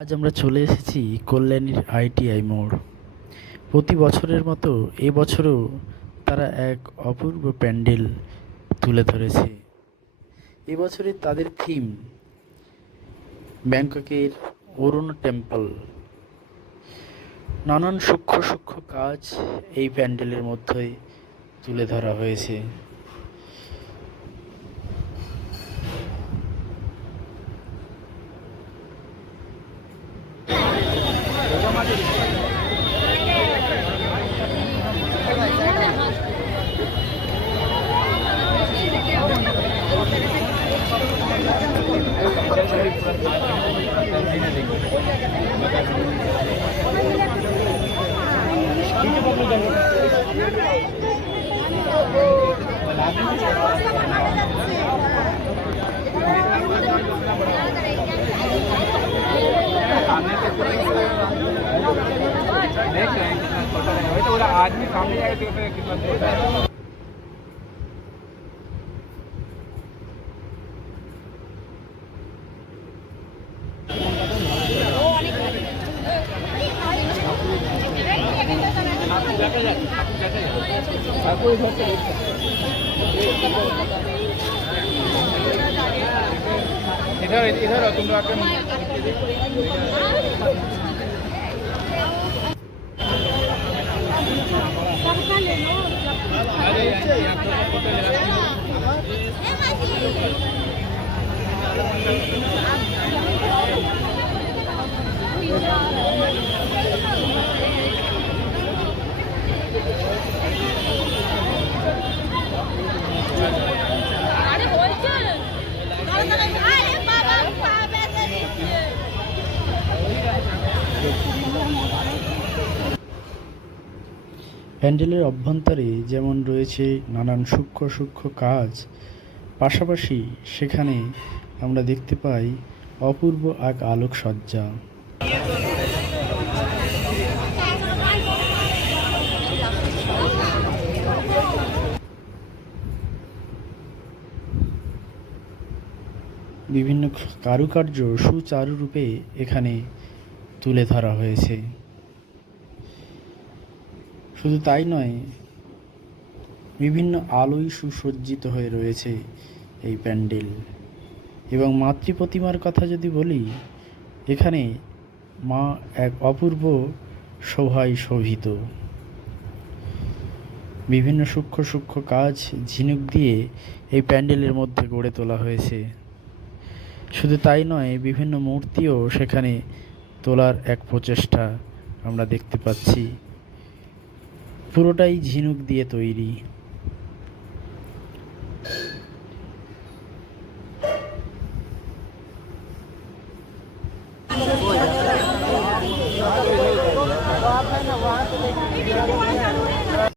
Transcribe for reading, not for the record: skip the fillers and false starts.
আজ আমরা চলে এসেছি কল্যাণীর আইটিআই মোড়। প্রতি বছরের মতো এবছরও তারা এক অপূর্ব প্যান্ডেল তুলে ধরেছে। এবছরে তাদের থিম ব্যাংককের অরুণ টেম্পল। নানান সূক্ষ্ম সূক্ষ্ম কাজ এই প্যান্ডেলের মধ্যে তুলে ধরা হয়েছে। देख रहे हैं कितना छोटा है। वही तो बोला आदमी सामने जाके देख रहे हैं कितना छोटा है। इधर इधर हो तुम लोग। প্যান্ডেলের অভ্যন্তরে যেমন রয়েছে নানান সূক্ষ্ম সূক্ষ্ম কাজ, পাশাপাশি সেখানে আমরা দেখতে পাই অপূর্ব এক আলোকসজ্জা। বিভিন্ন কারুকার্য সুচারুরূপে এখানে তুলে ধরা হয়েছে। শুধু তাই নয়, বিভিন্ন আলোয় সুসজ্জিত হয়ে রয়েছে এই প্যান্ডেল। এবং মাতৃ প্রতিমার কথা যদি বলি, এখানে মা এক অপূর্ব শোভায় শোভিত। বিভিন্ন সূক্ষ্ম সূক্ষ্ম কাজ ঝিনুক দিয়ে এই প্যান্ডেলের মধ্যে গড়ে তোলা হয়েছে। শুধু তাই নয়, বিভিন্ন মূর্তিও সেখানে তোলার এক প্রচেষ্টা আমরা দেখতে পাচ্ছি। পুরোটাই ঝিনুক দিয়ে তৈরি। वहाँ